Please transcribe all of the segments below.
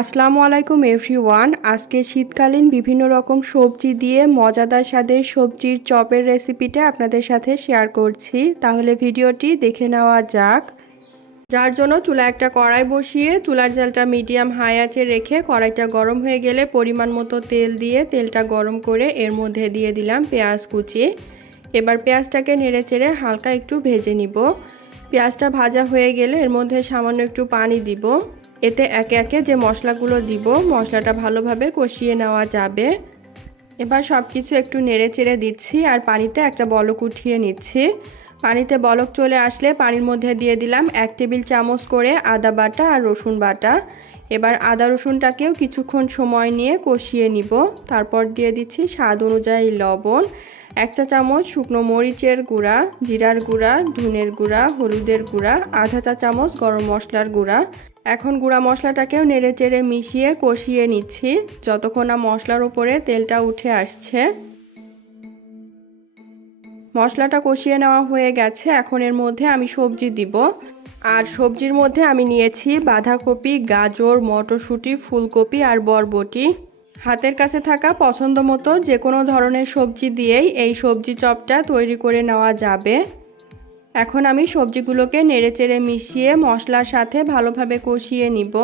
আসসালামু আলাইকুম এভরিওয়ান। আজকে শীতকালীন বিভিন্ন রকম সবজি দিয়ে মজাদার স্বাদের সবজির চপের রেসিপিটা আপনাদের সাথে শেয়ার করছি। তাহলে ভিডিওটি দেখে নেওয়া যাক। যার জন্য চুলায় একটা কড়াই বসিয়ে চুলার জালটা মিডিয়াম হাই আঁচে রেখে কড়াইটা গরম হয়ে গেলে পরিমাণ মতো তেল দিয়ে তেলটা গরম করে এর মধ্যে দিয়ে দিলাম পেঁয়াজ কুচি। এবার পেঁয়াজটাকে নেড়েচেড়ে হালকা একটু ভেজে নিব। পেঁয়াজটা ভাজা হয়ে গেলে এর মধ্যে সামান্য একটু পানি দিব। এতে একে একে যে মশলাগুলো দিব মশলাটা ভালোভাবে কষিয়ে নেওয়া যাবে। এবার সব কিছু একটু নেড়েচেড়ে দিচ্ছি আর পানিতে একটা বলক উঠিয়ে নিচ্ছি। পানিতে বলক চলে আসলে পানির মধ্যে দিয়ে দিলাম 1 টেবিল চামচ করে আদা বাটা আর রসুন বাটা। এবার আদা রসুনটাকেও কিছুক্ষণ সময় নিয়ে কষিয়ে নিব। তারপর দিয়ে দিচ্ছি স্বাদ অনুযায়ী লবণ, 1 চা চামচ শুকনো মরিচের গুঁড়া, জিরার গুঁড়া, ধনের গুঁড়া, হলুদের গুঁড়া, আধা চা চামচ গরম মশলার গুঁড়া। এখন গুঁড়া মশলাটাকেও নেড়েচেড়ে মিশিয়ে কষিয়ে নিচ্ছি যতক্ষণ না মশলার উপরে তেলটা উঠে আসছে। মশলাটা কষিয়ে নেওয়া হয়ে গেছে। এখন এর মধ্যে আমি সবজি দিব। আর সবজির মধ্যে আমি নিয়েছি বাঁধাকপি, গাজর, মটরশুঁটি, ফুলকপি আর বরবটি। হাতের কাছে থাকা পছন্দ মতো যে কোনো ধরনের সবজি দিয়েই এই সবজি চপটা তৈরি করে নেওয়া যাবে। এখন আমি সবজিগুলোকে নেড়েচেড়ে মিশিয়ে মশলার সাথে ভালোভাবে কষিয়ে নিব।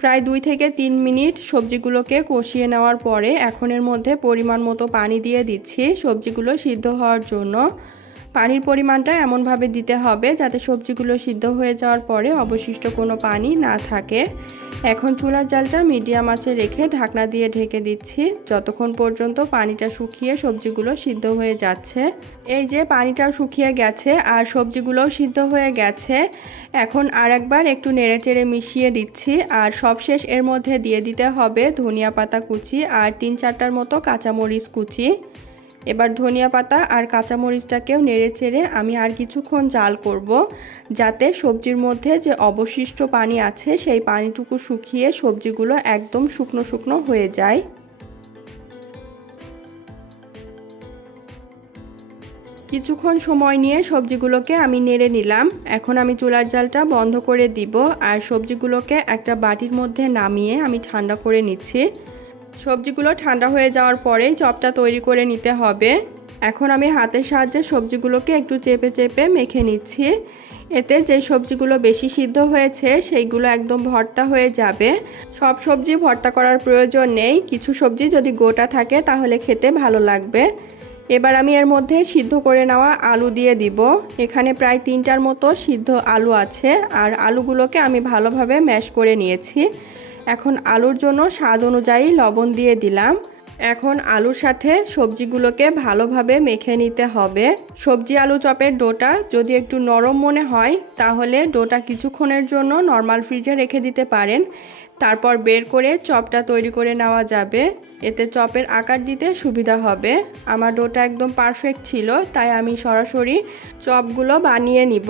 প্রায় 2 থেকে 3 মিনিট সবজিগুলোকে কষিয়ে নেওয়ার পরে এখন এর মধ্যে পরিমাণ মতো পানি দিয়ে দিচ্ছি সবজিগুলো সিদ্ধ হওয়ার জন্য। পানির পরিমাণটা এমনভাবে দিতে হবে যাতে সবজিগুলো সিদ্ধ হয়ে যাওয়ার পরে অবশিষ্ট কোনো পানি না থাকে। এখন চুলার জালটা মিডিয়াম আঁচে রেখে ঢাকনা দিয়ে ঢেকে দিচ্ছি যতক্ষণ পর্যন্ত পানিটা শুকিয়ে সবজিগুলো সিদ্ধ হয়ে যাচ্ছে। এই যে পানিটাও শুকিয়ে গেছে আর সবজিগুলোও সিদ্ধ হয়ে গেছে। এখন আরেকবার একটু নেড়েচেড়ে মিশিয়ে দিচ্ছি আর সবশেষ এর মধ্যে দিয়ে দিতে হবে ধনিয়া পাতা কুচি আর 3-4টার মতো কাঁচামরিচ কুচি। এবার ধনিয়া পাতা আর কাঁচামরিচটাকেও নেড়েচেড়ে আমি আর কিছুক্ষণ জাল করব যাতে সবজির মধ্যে যে অবশিষ্ট পানি আছে সেই পানিটুকু শুকিয়ে সবজিগুলো একদম শুকনো শুকনো হয়ে যায়। কিছুক্ষণ সময় নিয়ে সবজিগুলোকে আমি নেড়ে নিলাম। এখন আমি চুলার জালটা বন্ধ করে দিব আর সবজিগুলোকে একটা বাটির মধ্যে নামিয়ে আমি ঠান্ডা করে নিচ্ছি। সবজিগুলো ঠান্ডা হয়ে যাওয়ার পরেই চপটা তৈরি করে নিতে হবে। এখন আমি হাতের সাহায্যে সবজিগুলোকে একটু চেপে চেপে মেখে নিচ্ছি। এতে যে সবজিগুলো বেশি সিদ্ধ হয়েছে সেইগুলো একদম ভর্তা হয়ে যাবে। সব সবজি ভর্তা করার প্রয়োজন নেই, কিছু সবজি যদি গোটা থাকে তাহলে খেতে ভালো লাগবে। এবার আমি এর মধ্যে সিদ্ধ করে নেওয়া আলু দিয়ে দিব। এখানে প্রায় 3টার মতো সিদ্ধ আলু আছে আর আলুগুলোকে আমি ভালোভাবে ম্যাশ করে নিয়েছি। এখন আলুর জন্য স্বাদ অনুযায়ী লবণ দিয়ে দিলাম। এখন আলুর সাথে সবজিগুলোকে ভালোভাবে মেখে নিতে হবে। সবজি আলু চপের ডোটা যদি একটু নরম মনে হয় তাহলে ডোটা কিছুক্ষণের জন্য নর্মাল ফ্রিজে রেখে দিতে পারেন। তারপর বের করে চপটা তৈরি করে নেওয়া যাবে। এতে চপের আকার দিতে সুবিধা হবে। আমার ডোটা একদম পারফেক্ট ছিল তাই আমি সরাসরি চপগুলো বানিয়ে নিব।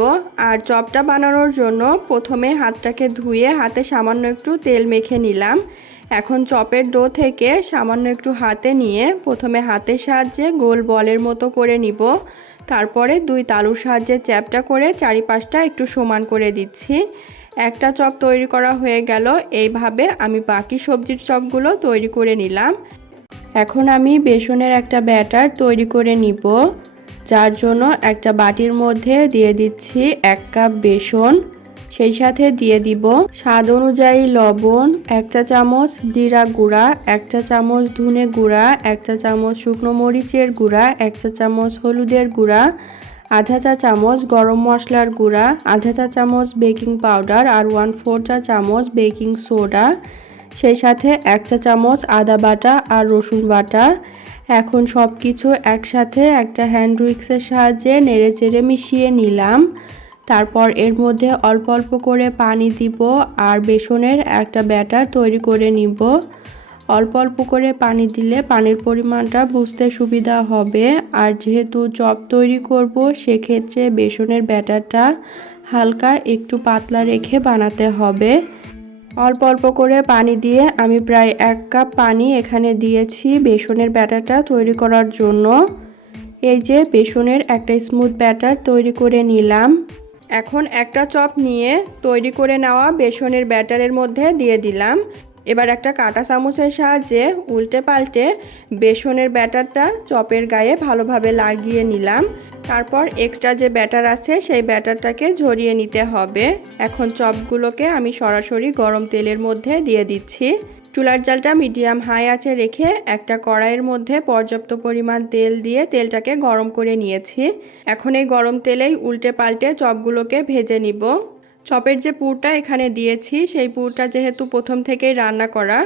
আর চপটা বানানোর জন্য প্রথমে হাতটাকে ধুয়ে হাতে সামান্য একটু তেল মেখে নিলাম। এখন চপের ডো থেকে সামান্য একটু হাতে নিয়ে প্রথমে হাতের সাহায্যে গোল বলের মতো করে নিব। তারপরে 2 তালুর সাহায্যে চ্যাপটা করে চারিপাশটা একটু সমান করে দিচ্ছি। একটা চপ তৈরি করা হয়ে গেল। এইভাবে আমি বাকি সবজির চপগুলো তৈরি করে নিলাম। এখন আমি বেসনের একটা ব্যাটার তৈরি করে নিব, যার জন্য একটা বাটির মধ্যে দিয়ে দিচ্ছি 1 কাপ বেসন। সেই সাথে দিয়ে দিব স্বাদ অনুযায়ী লবণ, 1 চা চামচ জিরা গুঁড়া, 1 চা চামচ ধনে গুঁড়া, 1 চা চামচ শুকনো মরিচের গুঁড়া, 1 চা চামচ হলুদের গুঁড়া, আধা চা চামচ গরম মশলার গুঁড়া, আধা চা চামচ বেকিং পাউডার আর 1/4 চা চামচ বেকিং সোডা। সেই সাথে 1 চা চামচ আদা বাটা আর রসুন বাটা। এখন সব কিছু একসাথে একটা হ্যান্ড উইক্সের সাহায্যে নেড়েচেড়ে মিশিয়ে নিলাম। তারপর এর মধ্যে অল্প অল্প করে পানি দিব আর বেসনের একটা ব্যাটার তৈরি করে নিব। অল্প অল্প করে পানি দিলে পানির পরিমাণটা বুঝতে সুবিধা হবে। আর যেহেতু চপ তৈরি করব সেক্ষেত্রে বেসনের ব্যাটারটা হালকা একটু পাতলা রেখে বানাতে হবে। অল্প অল্প করে পানি দিয়ে আমি প্রায় 1 কাপ পানি এখানে দিয়েছি বেসনের ব্যাটারটা তৈরি করার জন্য। এই যে বেসনের একটা স্মুথ ব্যাটার তৈরি করে নিলাম। এখন একটা চপ নিয়ে তৈরি করে নেওয়া বেসনের ব্যাটারের মধ্যে দিয়ে দিলাম। এবার একটা কাঁটা চামচের সাহায্যে উল্টে পাল্টে বেসনের ব্যাটারটা চপের গায়ে ভালোভাবে লাগিয়ে নিলাম। তারপর এক্সট্রা যে ব্যাটার আছে সেই ব্যাটারটাকে ঝরিয়ে নিতে হবে। এখন চপগুলোকে আমি সরাসরি গরম তেলের মধ্যে দিয়ে দিচ্ছি। চুলার জালটা মিডিয়াম হাই আঁচে রেখে একটা কড়াইয়ের মধ্যে পর্যাপ্ত পরিমাণ তেল দিয়ে তেলটাকে গরম করে নিয়েছি। এখন এই গরম তেলেই উল্টে পাল্টে চপগুলোকে ভেজে নিব। চপের যে পুরটা এখানে দিয়েছি সেই পুরটা যেহেতু প্রথম থেকেই রান্না করা,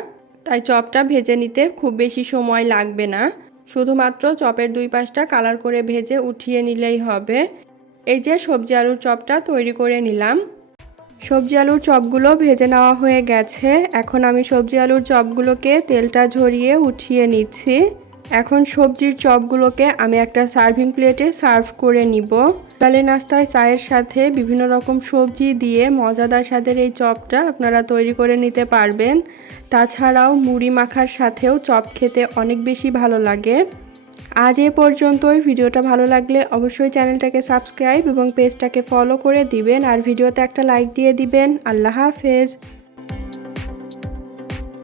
তাই চপটা ভেজে নিতে খুব বেশি সময় লাগবে না। শুধুমাত্র চপের দুই পাশটা কালার করে ভেজে উঠিয়ে নিলেই হবে। এই যে সবজি আলুর চপটা তৈরি করে নিলাম। সবজি আলুর চপগুলো ভেজে নেওয়া হয়ে গেছে। এখন আমি সবজি আলুর চপগুলোকে তেলটা ঝরিয়ে উঠিয়ে নিচ্ছি। এখন সবজির চপগুলোকে আমি একটা সার্ভিং প্লেটে সার্ভ করে নিব। সকালে নাস্তায় চায়ের সাথে বিভিন্ন রকম সবজি দিয়ে মজাদার স্বাদের এই চপটা আপনারা তৈরি করে নিতে পারবেন। তাছাড়াও মুড়ি মাখার সাথেও চপ খেতে অনেক বেশি ভালো লাগে। আজ এ পর্যন্তই। ভিডিওটা ভালো লাগলে অবশ্যই চ্যানেলটাকে সাবস্ক্রাইব এবং পেজটাকে ফলো করে দিবেন আর ভিডিওতে একটা লাইক দিয়ে দিবেন। আল্লাহ হাফেজ।